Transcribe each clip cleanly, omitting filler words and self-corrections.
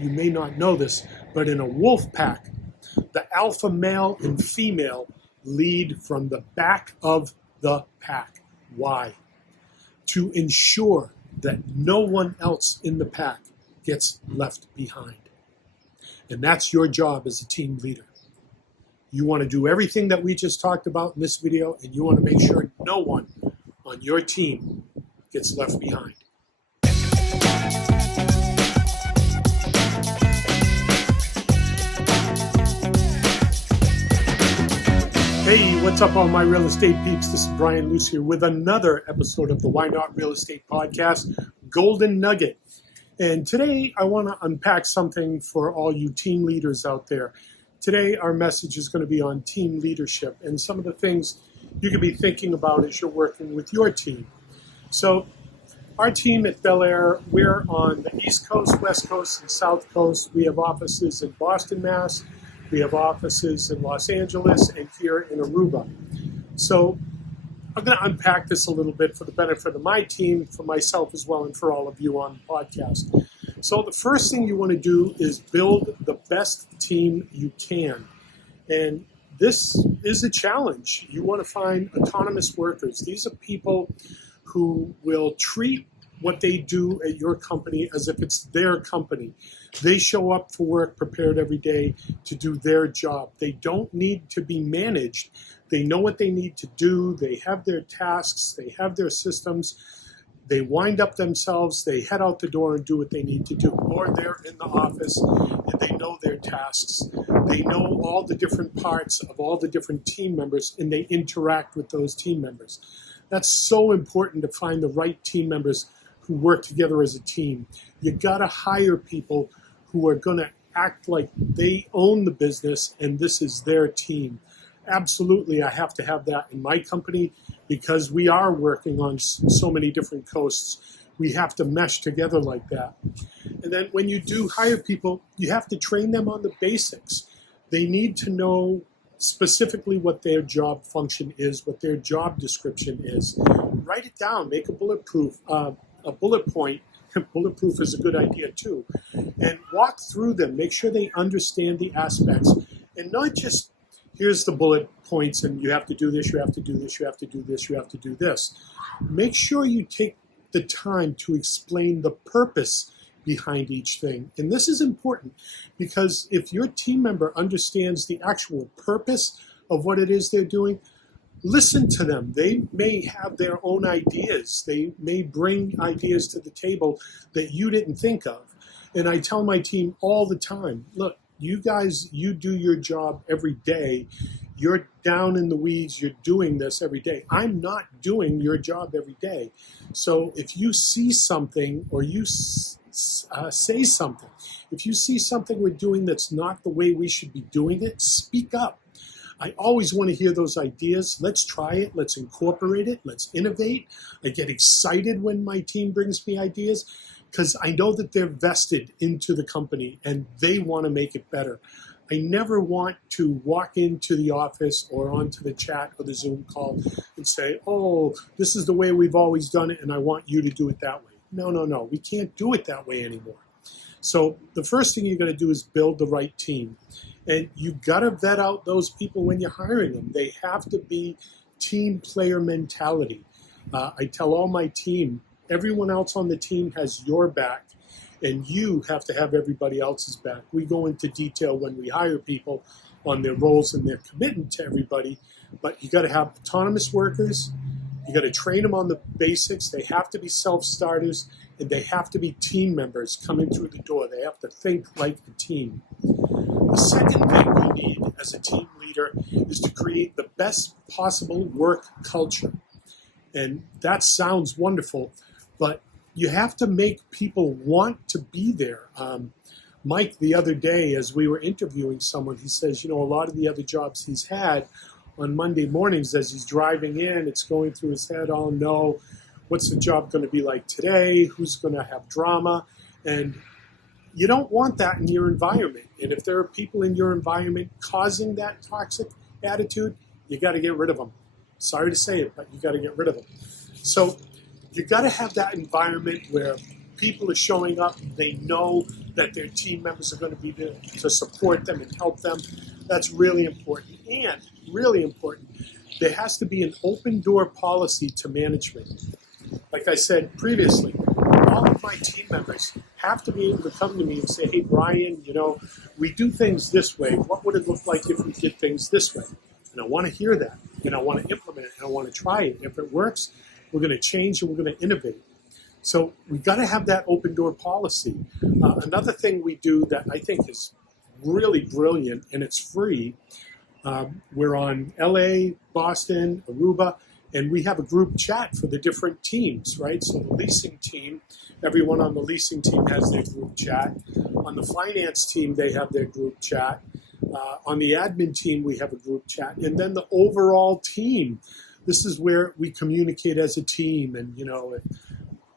you may not know this, but in a wolf pack, the alpha male and female lead from the back of the pack. Why? To ensure that no one else in the pack gets left behind. And that's your job as a team leader. You want to do everything that we just talked about in this video, and you want to make sure no one on your team gets left behind. Hey, what's up, all my real estate peeps? This is Brian Lucier with another episode of the Why Not Real Estate Podcast, Golden Nugget. And today I want to unpack something for all you team leaders out there. Today our message is going to be on team leadership and some of the things you can be thinking about as you're working with your team. So our team at Bel Air, we're on the East Coast, West Coast, and South Coast. We have offices in Boston, Mass. We have offices in Los Angeles and here in Aruba. So I'm going to unpack this a little bit for the benefit of my team, for myself as well, and for all of you on the podcast. So the first thing you want to do is build the best team you can. And this is a challenge. You want to find autonomous workers. These are people who will treat what they do at your company as if it's their company. They show up for work prepared every day to do their job. They don't need to be managed. They know what they need to do. They have their tasks. They have their systems. They wind up themselves. They head out the door and do what they need to do. Or they're in the office and they know their tasks. They know all the different parts of all the different team members and they interact with those team members. That's so important to find the right team members who work together as a team. You got to hire people who are going to act like they own the business and this is their team. Absolutely, I have to have that in my company because we are working on so many different coasts. We have to mesh together like that. And then when you do hire people, you have to train them on the basics. They need to know specifically what their job function is, what their job description is. Write it down, make a bullet point. Bulletproof is a good idea too. And walk through them. Make sure they understand the aspects. And not just, here's the bullet points and you have to do this, you have to do this, you have to do this, you have to do this. Make sure you take the time to explain the purpose behind each thing. And this is important because if your team member understands the actual purpose of what it is they're doing, listen to them. They may have their own ideas. They may bring ideas to the table that you didn't think of. And I tell my team all the time, look, you guys, you do your job every day. You're down in the weeds. You're doing this every day. I'm not doing your job every day. So if you see something or you say something, if you see something we're doing that's not the way we should be doing it, speak up. I always want to hear those ideas. Let's try it. Let's incorporate it. Let's innovate. I get excited when my team brings me ideas because I know that they're vested into the company and they want to make it better. I never want to walk into the office or onto the chat or the Zoom call and say, oh, this is the way we've always done it and I want you to do it that way. No. We can't do it that way anymore. So the first thing you're going to do is build the right team. And you got to vet out those people when you're hiring them. They have to be team player mentality. I tell all my team, everyone else on the team has your back, and you have to have everybody else's back. We go into detail when we hire people on their roles and their commitment to everybody, but you got to have autonomous workers. You got to train them on the basics. They have to be self-starters, and they have to be team members coming through the door. They have to think like a team. The second thing you need as a team leader is to create the best possible work culture. And that sounds wonderful, but you have to make people want to be there. Mike, the other day, as we were interviewing someone, he says, a lot of the other jobs he's had on Monday mornings as he's driving in, it's going through his head, oh no, what's the job going to be like today? Who's going to have drama? And you don't want that in your environment. And if there are people in your environment causing that toxic attitude, you got to get rid of them. Sorry to say it, but you got to get rid of them. So you got to have that environment where people are showing up, they know that their team members are going to be there to support them and help them. That's really important. And really important, there has to be an open door policy to management. Like I said previously, all of my team members have to be able to come to me and say, hey, Brian, we do things this way. What would it look like if we did things this way? And I want to hear that. And I want to implement it. And I want to try it. If it works, we're going to change and we're going to innovate. So we've got to have that open door policy. Another thing we do that I think is really brilliant, and it's free, we're on LA, Boston, Aruba, and we have a group chat for the different teams, right? So the leasing team, everyone on the leasing team has their group chat. On the finance team, they have their group chat. On the admin team, we have a group chat. And then the overall team, this is where we communicate as a team. And,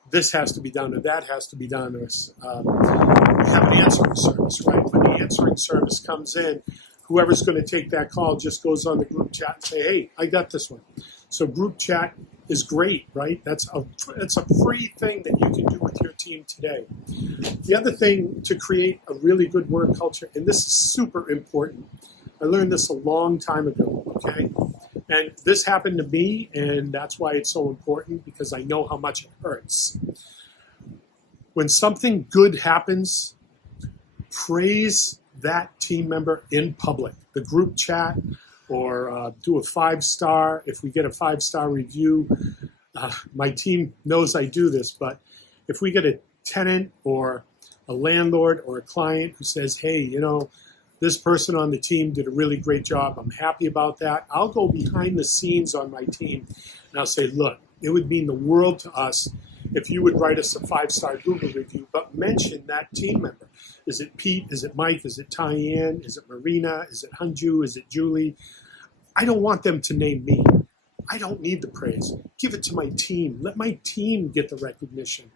this has to be done or that has to be done. Or we have an answering service, right? When the answering service comes in, whoever's going to take that call just goes on the group chat and say, hey, I got this one. So group chat is great, right? It's a free thing that you can do with your team today. The other thing to create a really good work culture, and this is super important. I learned this a long time ago, okay? And this happened to me, and that's why it's so important, because I know how much it hurts. When something good happens, praise that team member in public, the group chat, or do a 5-star. If we get a 5-star review, my team knows I do this, but if we get a tenant or a landlord or a client who says, hey, this person on the team did a really great job, I'm happy about that, I'll go behind the scenes on my team and I'll say, look, it would mean the world to us if you would write us a 5-star Google review, but mention that team member. Is it Pete? Is it Mike? Is it Tyann? Is it Marina? Is it Hunju? Is it Julie? I don't want them to name me. I don't need the praise. Give it to my team. Let my team get the recognition.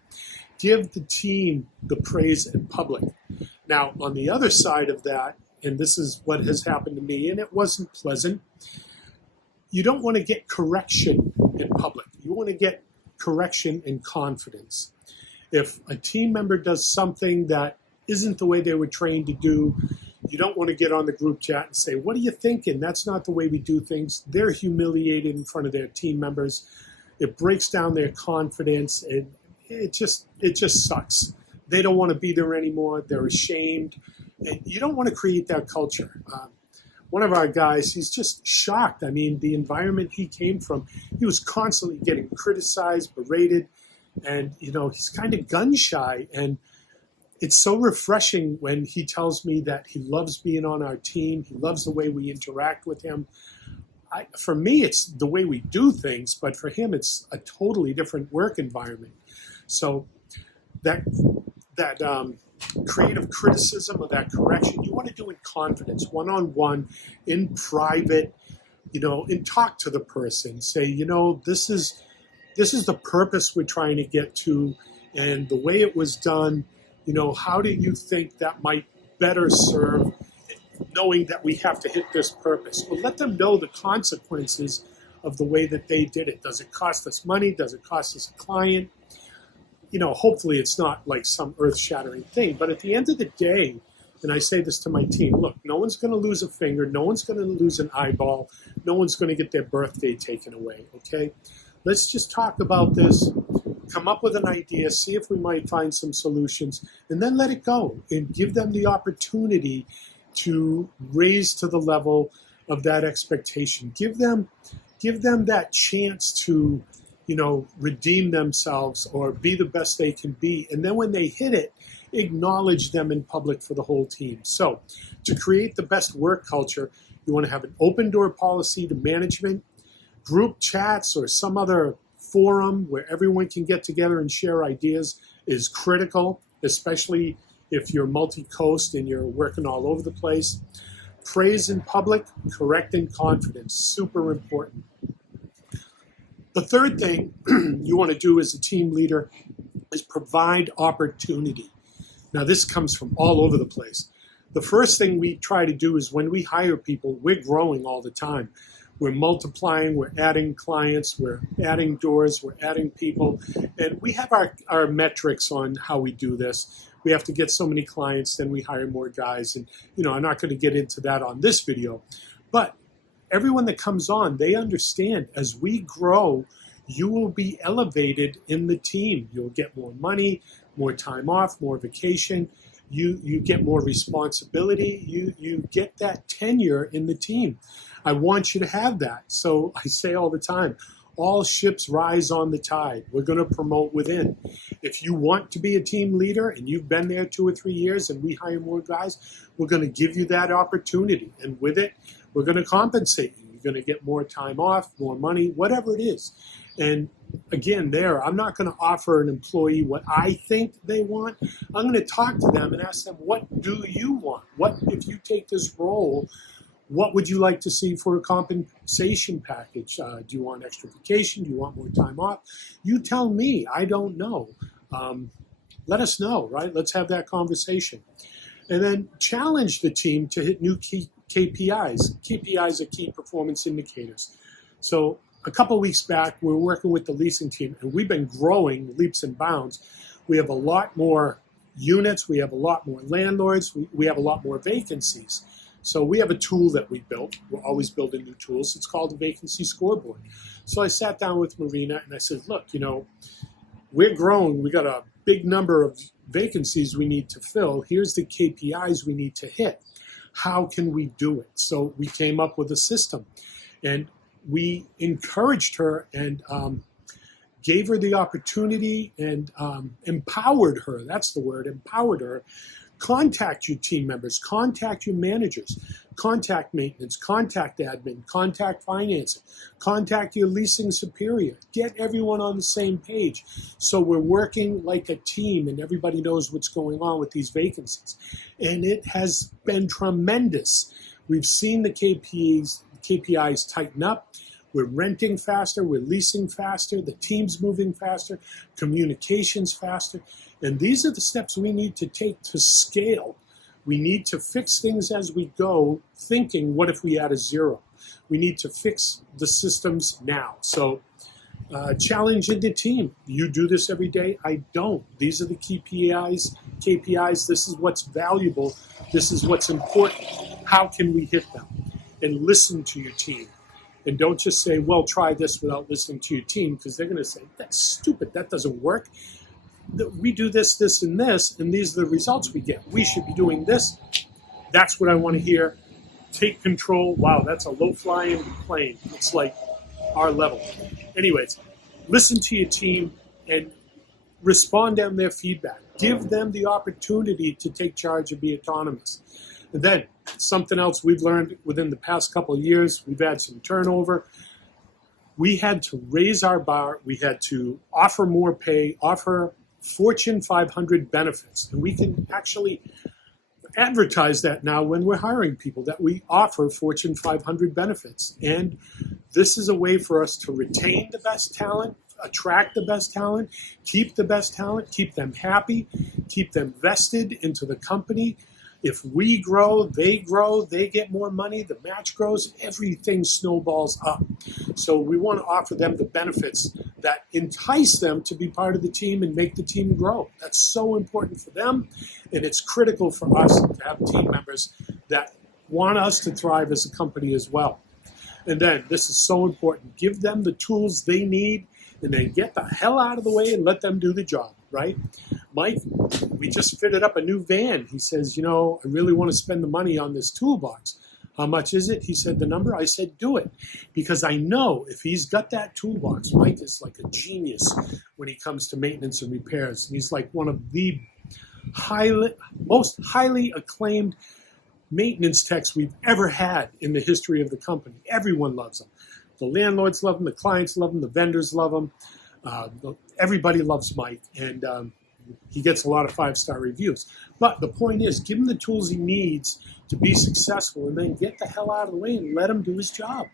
Give the team the praise in public. Now, on the other side of that, and this is what has happened to me, and it wasn't pleasant, you don't want to get correction in public. You want to get correction in confidence. If a team member does something that isn't the way they were trained to do, you don't want to get on the group chat and say, what are you thinking? That's not the way we do things. They're humiliated in front of their team members. It breaks down their confidence. It just sucks. They don't want to be there anymore. They're ashamed. And you don't want to create that culture. One of our guys, he's just shocked. I mean, the environment he came from, he was constantly getting criticized, berated, and, he's kind of gun shy. And it's so refreshing when he tells me that he loves being on our team. He loves the way we interact with him. For me, it's the way we do things, but for him, it's a totally different work environment. So that creative criticism or that correction, you want to do in confidence, one-on-one, in private, and talk to the person. Say, this is the purpose we're trying to get to, and the way it was done, how do you think that might better serve, knowing that we have to hit this purpose? Well, let them know the consequences of the way that they did it. Does it cost us money? Does it cost us a client? Hopefully it's not like some earth-shattering thing. But at the end of the day, and I say this to my team, look, no one's going to lose a finger. No one's going to lose an eyeball. No one's going to get their birthday taken away, okay? Let's just talk about this, come up with an idea, see if we might find some solutions, and then let it go and give them the opportunity to raise to the level of that expectation. Give them that chance to redeem themselves or be the best they can be. And then when they hit it, acknowledge them in public for the whole team. So to create the best work culture, you want to have an open door policy to management, group chats or some other forum where everyone can get together and share ideas is critical, especially if you're multi-coast and you're working all over the place. Praise in public, correct in confidence, super important. The third thing you want to do as a team leader is provide opportunity. Now, this comes from all over the place. The first thing we try to do is when we hire people, we're growing all the time. we're multiplying, we're adding clients, we're adding doors, we're adding people, and we have our metrics on how we do this. We have to get so many clients, then we hire more guys, and I'm not going to get into that on this video, but everyone that comes on, they understand as we grow, you will be elevated in the team. You'll get more money, more time off, more vacation. You get more responsibility. You get that tenure in the team. I want you to have that. So I say all the time, all ships rise on the tide. We're going to promote within. If you want to be a team leader and you've been there 2 or 3 years and we hire more guys, we're going to give you that opportunity. And with it, we're going to compensate you. You're going to get more time off, more money, whatever it is. And again, I'm not going to offer an employee what I think they want. I'm going to talk to them and ask them, what do you want? What, if you take this role, what would you like to see for a compensation package? Do you want extra vacation? Do you want more time off? You tell me. I don't know. Let us know, right? Let's have that conversation. And then challenge the team to hit new key KPIs. KPIs are key performance indicators. So a couple of weeks back, we were working with the leasing team, and we've been growing leaps and bounds. We have a lot more units. We have a lot more landlords. We have a lot more vacancies. So we have a tool that we built. We're always building new tools. It's called the Vacancy Scoreboard. So I sat down with Marina, and I said, look, we're growing. We got a big number of vacancies we need to fill. Here's the KPIs we need to hit. How can we do it? So we came up with a system. And we encouraged her and gave her the opportunity and empowered her. That's the word, empowered her. Contact your team members, contact your managers, contact maintenance, contact admin, contact financing, contact your leasing superior. Get everyone on the same page. So we're working like a team and everybody knows what's going on with these vacancies. And it has been tremendous. We've seen the KPIs tighten up. We're renting faster, we're leasing faster, the team's moving faster, communication's faster. And these are the steps we need to take to scale. We need to fix things as we go, thinking, what if we add a zero? We need to fix the systems now. So challenging the team. You do this every day, I don't. These are the KPIs. This is what's valuable. This is what's important. How can we hit them? And listen to your team. And don't just say, well, try this without listening to your team, because they're going to say, that's stupid, that doesn't work. We do this, this, and this, and these are the results we get. We should be doing this. That's what I want to hear. Take control. Wow, that's a low-flying plane. It's like our level. Anyways, listen to your team and respond to their feedback. Give them the opportunity to take charge and be autonomous. And then something else we've learned within the past couple of years, we've had some turnover. We had to raise our bar. We had to offer more pay, offer Fortune 500 benefits. And we can actually advertise that now when we're hiring people, that we offer Fortune 500 benefits. And this is a way for us to retain the best talent, attract the best talent, keep the best talent, keep them happy, keep them vested into the company. If we grow, they get more money, the match grows, everything snowballs up. So we want to offer them the benefits that entice them to be part of the team and make the team grow. That's so important for them, and it's critical for us to have team members that want us to thrive as a company as well. And then, this is so important, give them the tools they need, and then get the hell out of the way and let them do the job, right? Mike, we just fitted up a new van. He says, I really want to spend the money on this toolbox. How much is it? He said the number. I said, do it. Because I know if he's got that toolbox, Mike is like a genius when he comes to maintenance and repairs. He's like one of the most highly acclaimed maintenance techs we've ever had in the history of the company. Everyone loves him. The landlords love him. The clients love him. The vendors love him. Everybody loves Mike, and he gets a lot of 5-star reviews. But the point is, give him the tools he needs to be successful, and then get the hell out of the way and let him do his job.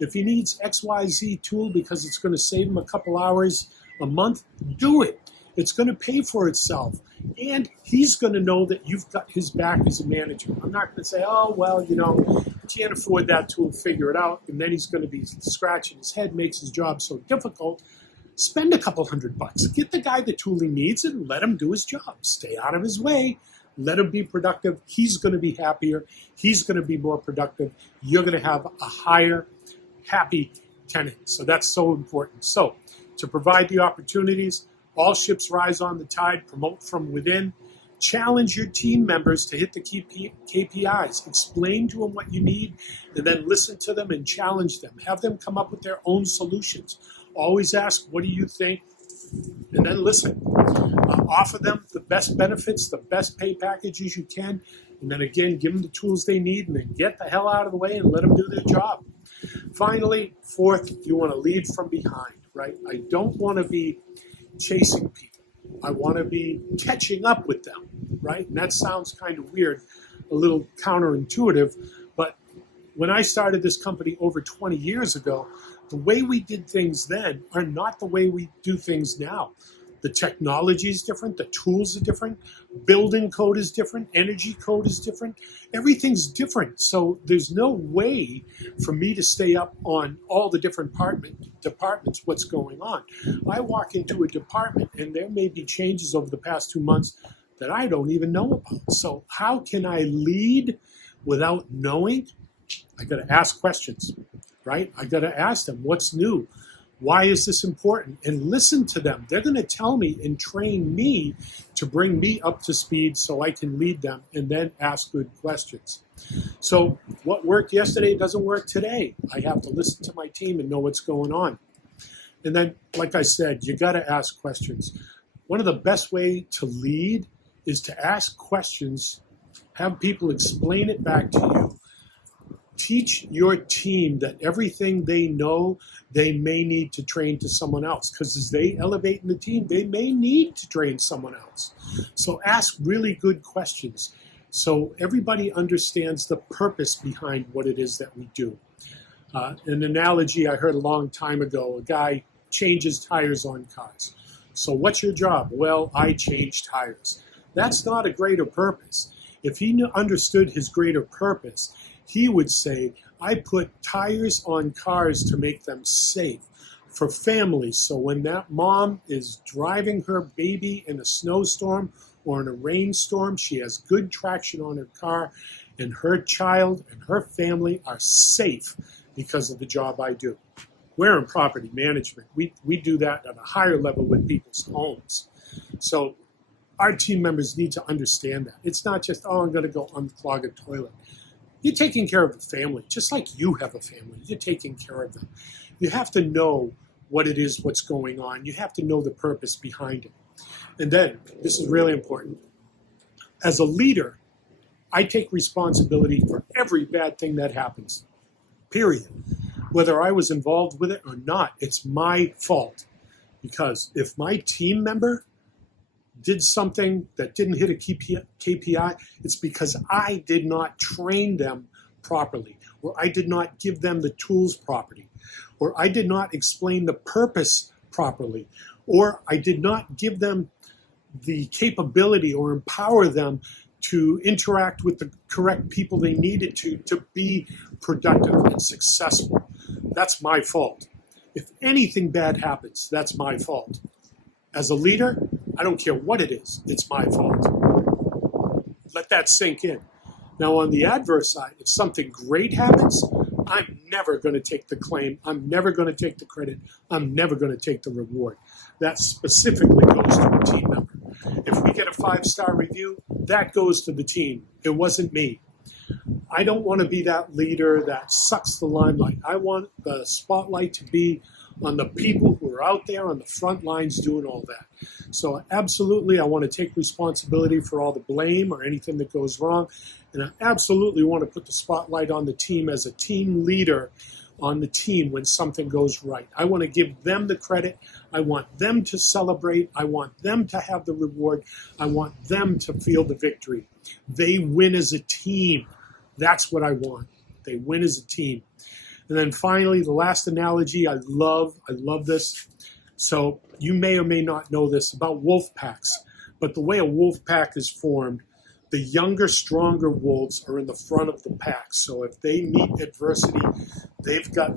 If he needs XYZ tool because it's going to save him a couple hours a month, do it. It's going to pay for itself. And he's going to know that you've got his back as a manager. I'm not going to say, oh, well, I can't afford that tool, figure it out. And then he's going to be scratching his head, makes his job so difficult. Spend a couple $100. Get the guy the tool he needs and let him do his job. Stay out of his way. Let him be productive. He's going to be happier. He's going to be more productive. You're going to have a higher, happy tenant. So that's so important. So to provide the opportunities, all ships rise on the tide, promote from within. Challenge your team members to hit the key KPIs. Explain to them what you need, and then listen to them and challenge them. Have them come up with their own solutions. Always ask, what do you think? And then listen. Offer them the best benefits, the best pay packages you can, and then again, give them the tools they need, and then get the hell out of the way and let them do their job. Finally, fourth, you want to lead from behind, right? I don't want to be chasing people. I want to be catching up with them, right? And that sounds kind of weird, a little counterintuitive, but when I started this company over 20 years ago, the way we did things then are not the way we do things now. The technology is different, the tools are different, building code is different, energy code is different, everything's different. So there's no way for me to stay up on all the different departments, what's going on. I walk into a department and there may be changes over the past 2 months that I don't even know about. So how can I lead without knowing? I got to ask questions, right? I got to ask them, what's new? Why is this important? And listen to them. They're going to tell me and train me to bring me up to speed so I can lead them and then ask good questions. So what worked yesterday doesn't work today. I have to listen to my team and know what's going on. And then, like I said, you got to ask questions. One of the best ways to lead is to ask questions, have people explain it back to you. Teach your team that everything they know, they may need to train to someone else. Because as they elevate in the team, they may need to train someone else. So ask really good questions so everybody understands the purpose behind what it is that we do. An analogy I heard a long time ago, a guy changes tires on cars. So what's your job? Well, I change tires. That's not a greater purpose. If he understood his greater purpose, he would say, I put tires on cars to make them safe for families. So when that mom is driving her baby in a snowstorm or in a rainstorm, she has good traction on her car, and her child and her family are safe because of the job I do. We're in property management. We do that at a higher level with people's homes. So our team members need to understand that. It's not just, oh, I'm going to go unclog a toilet. You're taking care of the family, just like you have a family. You're taking care of them. You have to know what it is, what's going on. You have to know the purpose behind it. And then, this is really important. As a leader, I take responsibility for every bad thing that happens, period. Whether I was involved with it or not, it's my fault. Because if my team member did something that didn't hit a KPI, it's because I did not train them properly, or I did not give them the tools properly, or I did not explain the purpose properly, or I did not give them the capability or empower them to interact with the correct people they needed to be productive and successful. That's my fault. If anything bad happens, that's my fault. As a leader, I don't care what it is, it's my fault. Let that sink in. Now, on the adverse side, if something great happens, I'm never going to take the claim. I'm never going to take the credit. I'm never going to take the reward. That specifically goes to a team member. If we get a 5-star review, that goes to the team. It wasn't me. I don't want to be that leader that sucks the limelight. I want the spotlight to be on the people who are out there on the front lines doing all that. So absolutely, I want to take responsibility for all the blame or anything that goes wrong. And I absolutely want to put the spotlight on the team as a team leader on the team when something goes right. I want to give them the credit. I want them to celebrate. I want them to have the reward. I want them to feel the victory. They win as a team. That's what I want. They win as a team. And then finally, the last analogy I love this. So you may or may not know this about wolf packs, but the way a wolf pack is formed, the younger, stronger wolves are in the front of the pack. So if they meet adversity, they've got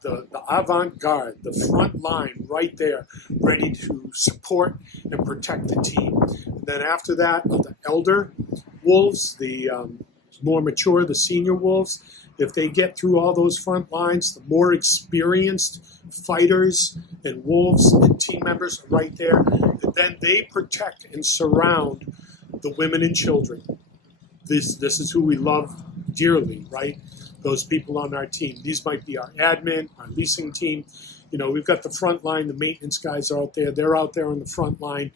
the avant-garde, the front line right there, ready to support and protect the team. And then after that, the elder wolves, the more mature, the senior wolves, if they get through all those front lines, the more experienced fighters and wolves and team members are right there. And then they protect and surround the women and children. This is who we love dearly, right? Those people on our team. These might be our admin, our leasing team. You know, we've got the front line, the maintenance guys are out there. They're out there on the front line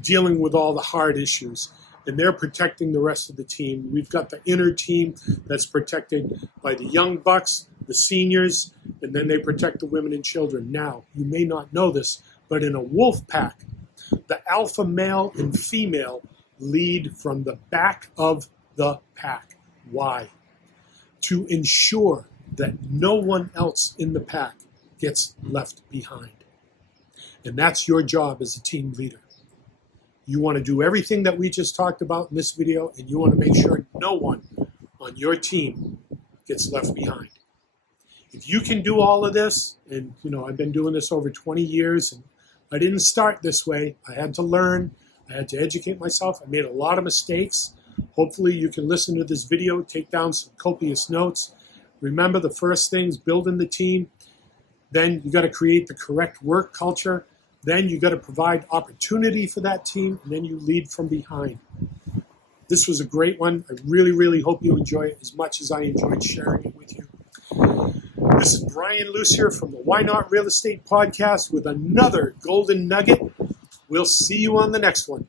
dealing with all the hard issues. And they're protecting the rest of the team. We've got the inner team that's protected by the young bucks, the seniors, and then they protect the women and children. Now, you may not know this, but in a wolf pack, the alpha male and female lead from the back of the pack. Why? To ensure that no one else in the pack gets left behind. And that's your job as a team leader. You want to do everything that we just talked about in this video, and you want to make sure no one on your team gets left behind. If you can do all of this, and you know, I've been doing this over 20 years, and I didn't start this way. I had to learn. I had to educate myself. I made a lot of mistakes. Hopefully you can listen to this video, take down some copious notes. Remember, the first thing is building the team. Then you got to create the correct work culture. Then you got to provide opportunity for that team, and then you lead from behind. This was a great one. I really, really hope you enjoy it as much as I enjoyed sharing it with you. This is Brian Lucier from the Why Not Real Estate Podcast with another golden nugget. We'll see you on the next one.